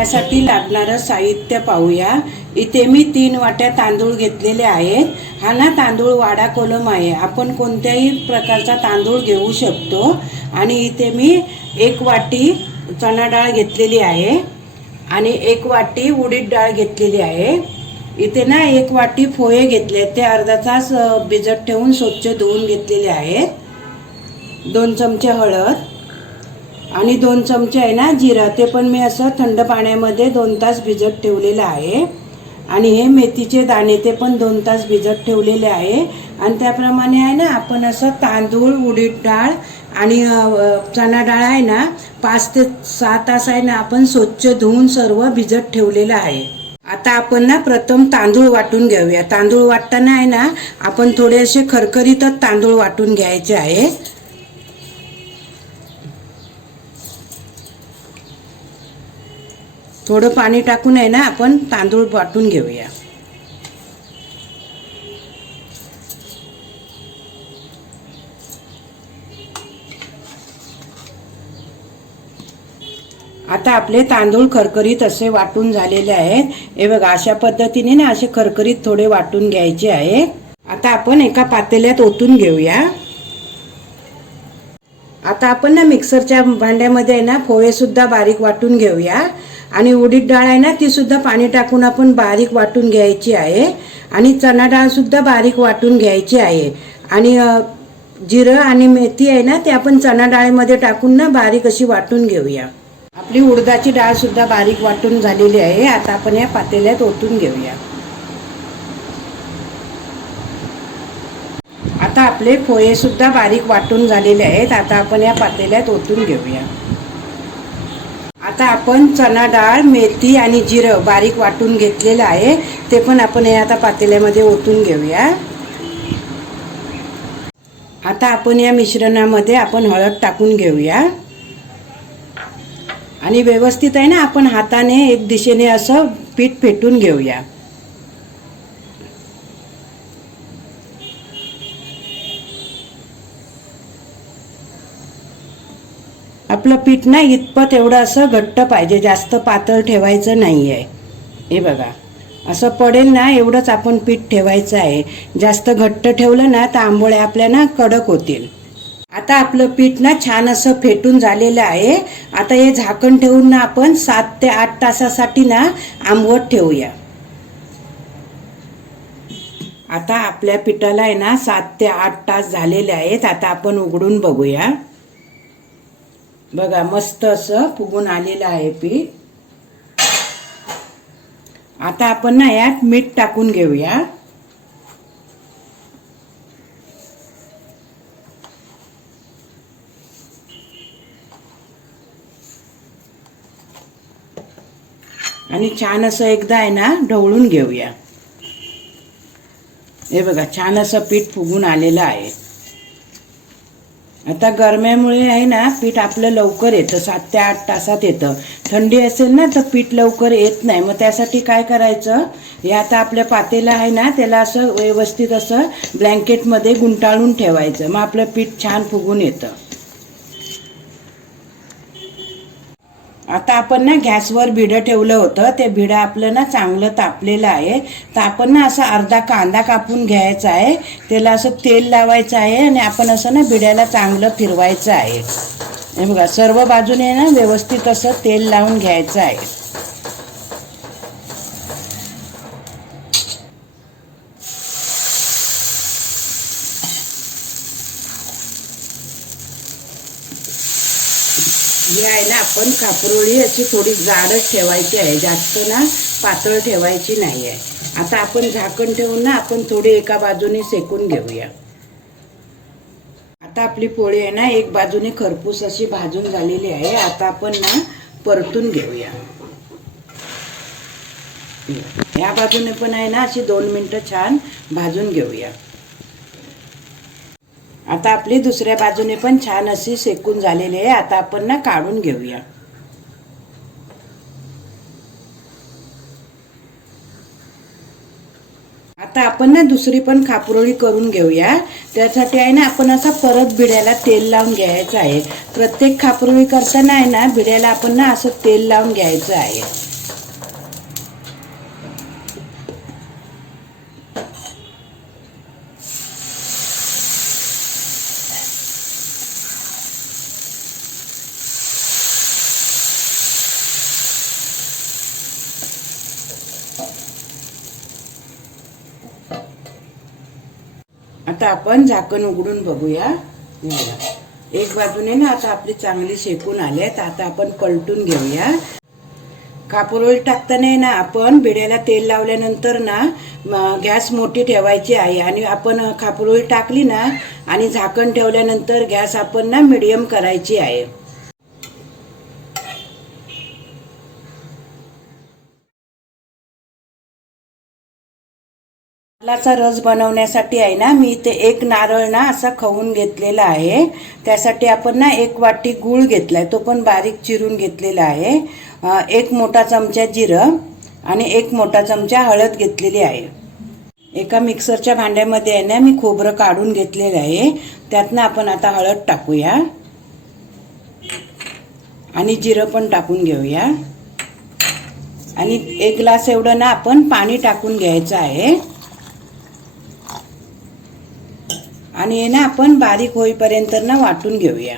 त्यासाठी लागणारं साहित्य पाहूया। इथे मी 3 वाट्या तांदूळ घेतलेले आहेत। हा ना तांदूळ वाडा कोलम आहे, आपण कोणत्याही प्रकारचा तांदूळ घेऊ शकतो। आणि इथे मी 1 वाटी चणा डाळ घेतलेली आहे आणि 1 वाटी उडीद डाळ घेतलेली आहे। इथे ना 1 वाटी पोहे घेतले, ते अर्धा तास भिजत ठेवून स्वच्छ धुवून घेतलेले आहेत। 2 चमचे हळद आणि 2 चमचे आहे ना जिरा, ते पण मी असं थंड पाण्यामध्ये 2 तास भिजत ठेवलेलं आहे। आणि हे मेथीचे दाणे ते पण 2 तास भिजत ठेवलेले आहे। आणि त्याप्रमाणे आहे ना आपण असं तांदूळ, उडीद डाळ आणि चणा डाळ आहे ना 5 ते 6 तास आहे ना आपण स्वच्छ धुवून सर्व भिजत ठेवलेलं आहे। आता आपण ना प्रथम तांदूळ वाटून घेऊया। तांदूळ वाटताना आहे ना आपण थोडेसे खरखरीतच तांदूळ वाटून घ्यायचे आहे। थोडं पाणी टाकून आहे ना आपण तांदूळ वाटून घेऊया। आता आपले तांदूळ खरखरीत असे वाटून झालेले आहेत। हे बघा, अशा पद्धतीने ना असे खरखरीत थोडे वाटून घ्यायचे आहे। आता आपण एका पातेल्यात ओतून घेऊया। आता आपण ना मिक्सरच्या भांड्यामध्ये आहे ना पोहे सुद्धा बारीक वाटून घेऊया। आणि उडीद डाळ आहे ना ती सुद्धा पाणी टाकून आपण बारीक वाटून घ्यायची आहे। आणि चणा डाळ सुद्धा बारीक वाटून घ्यायची आहे। आणि जिरं आणि मेथी आहे ना ते आपण चणा डाळीमध्ये टाकून ना बारीक अशी वाटून घेऊया। आपली उडदाची डाळ सुद्धा बारीक वाटून झालेली आहे। आता आपण या पातेल्यात ओतून घेऊया। आता आपले पोहे सुद्धा बारीक वाटून झालेले आहेत। आता आपण या पातेल्यात ओतून घेऊया। आता आपण चणा डाळ, मेथी आणि जिरं बारीक वाटून घेतलेलं आहे, ते पण आपण हे आता पातेल्यामध्ये ओतून घेऊया। आता आपण या मिश्रणामध्ये आपण हळद टाकून घेऊया आणि व्यवस्थित आहे ना आपण हाताने एक दिशेने असं पीठ फेटून घेऊया। आपलं पीठ ना इतपत एवढं असं घट्ट पाहिजे, जास्त पातळ ठेवायचं नाही आहे। हे बघा, असं पडेल ना एवढंच आपण पीठ ठेवायचं आहे। जास्त घट्ट ठेवलं ना तर आंबोळ्या आपल्या ना कडक होतील। आता आपलं पीठ ना छान असं फेटून झालेलं आहे। आता हे झाकण ठेवून ना आपण 7 ते 8 तासासाठी ना आंबवत ठेवूया। आता आपल्या पिठाला आहे ना 7 ते 8 तास झालेले आहेत। आता आपण उघडून बघूया। बघा, मस्त असं फुगून आलेलं आहे पीठ। आता आपण ना यात मीठ टाकून घेऊया। आणि छान असं एकदा आहे ना ढवळून घेऊया। हे बघा, छान असं पीठ फुगून आलेलं आहे। आता गरम्यामुळे आहे ना पीठ आपलं लवकर येतं, 7 ते 8 तासात येतं। थंडी असेल ना तर पीठ लवकर येत नाही। मग त्यासाठी काय करायचं, हे आता आपल्या पातेलं आहे ना त्याला असं व्यवस्थित असं ब्लँकेटमध्ये गुंडाळून ठेवायचं, मग आपलं पीठ छान फुगून येतं। आता आपण ना गॅसवर भिडं ठेवलं होतं, ते भिडं आपलं ना चांगलं तापलेलं आहे। तर आपण ना असा अर्धा कांदा कापून घ्यायचा आहे, त्याला असं तेल लावायचं आहे आणि आपण असं ना भिड्याला चांगलं फिरवायचं आहे। हे बघा, सर्व बाजूने ना व्यवस्थित असं तेल लावून घ्यायचं आहे। ही आहे ना आपण कापरोळी अशी थोडी जाडच ठेवायची आहे, जास्त ना पातळ ठेवायची नाही आहे। आता आपण झाकण ठेवून ना आपण थोडी एका बाजूने सेकून घेऊया। आता आपली पोळी आहे ना एक बाजूने खरपूस अशी भाजून झालेली आहे। आता आपण ना परतून घेऊया। या बाजूने पण आहे ना अशी 2 मिनिटं छान भाजून घेऊया। आता आपली दुसऱ्या बाजूने पण छान अशी सेकून झालेली आहे। आता आपण ना काढून घेऊया। आता आपण ना दुसरी पण खापरोळी करून घेऊया। त्यासाठी आहे ना आपण असा परत भिड्याला तेल लावून घ्यायचं आहे। प्रत्येक खापरोळी करताना आहे ना भिड्याला आपण ना असं तेल लावून घ्यायचं आहे। आता आपण झाकण उघडून बघूया. एक बाजूने ना आता आपली चांगली शेकून आलेत. आता आपण पलटून घेऊया. कापूरहोळी टाकताना ना आपण बिड्याला तेल लावल्यानंतर ना गॅस मोठी ठेवायची आहे आणि आपण कापूरहोळी टाकली ना आणि झाकण ठेवल्यानंतर गॅस आपण ना मीडियम करायची आहे. नारळाचा रस बनवण्यासाठी आहे ना मी इथे एक नारळ ना असा खवून घेतलेला आहे. त्यासाठी आपण ना 1 वाटी गूळ घेतलाय, तो पण बारीक चिरून घेतलेला आहे. 1 मोठा चमचा जिरं आणि 1 मोठा चमचा हळद घेतलेली आहे. एका मिक्सरच्या भांड्यामध्ये आहे ना मी खोबरं काढून घेतलेलं आहे. त्यातनं आपण आता हळद टाकूया आणि जिरं पण टाकून घेऊया आणि 1 ग्लास एवढं ना आपण पाणी टाकून घ्यायचं आहे आणि ना आपण बारीक होईपर्यंत ना वाटून घेऊया.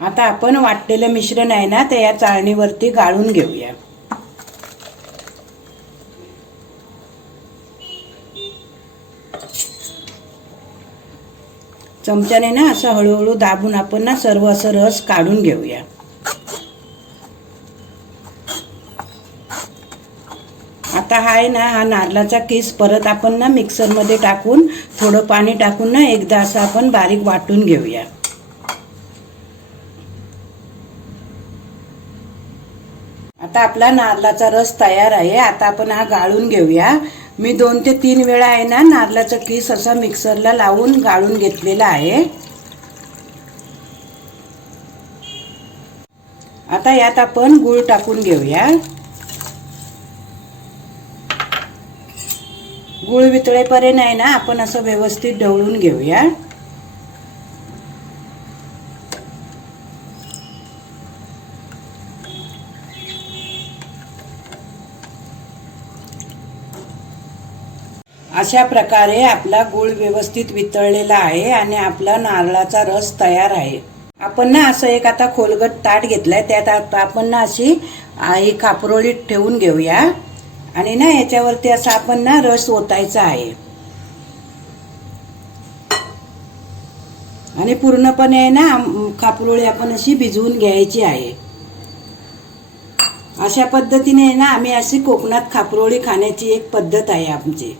आता आपण वाटलेलं मिश्रण आहे ना ते या चाळणीवरती गाळून घेऊया. चमच्याने ना असं हळूहळू दाबून आपण ना सर्व असं रस काढून घेऊया. आता आहे ना हा नारळाचा किस परत आपण ना मिक्सरमध्ये टाकून थोडं पाणी टाकून ना एकदा असं आपण बारीक वाटून घेऊया. आता आपला नारळाचा रस तयार आहे. आता आपण हा गाळून घेऊया. मी 2 ते 3 वेळा आहे ना नारळाचा किस असा मिक्सरला लावून गाळून घेतलेला आहे. आता यात आपण गूळ टाकून घेऊया. गूळ वितळेपर्यंत आहे ना आपण असं व्यवस्थित ढवळून घेऊया. अशा प्रकारे आपला गूळ व्यवस्थित वितळलेला आहे आणि आपला नारळाचा रस तयार आहे. आपण ना असं एक आता खोलगट ताट घेतलाय. त्यात आपण ना अशी ही कापूरहोळी ठेवून घेऊया आणि ना याच्यावरती असा आपण ना रस ओतायचा आहे आणि पूर्णपणे ना कापूरहोळी आपण अशी भिजवून घ्यायची आहे. अशा पद्धतीने ना आम्ही अशी कोकणात कापूरहोळी खाण्याची एक पद्धत आहे आमची.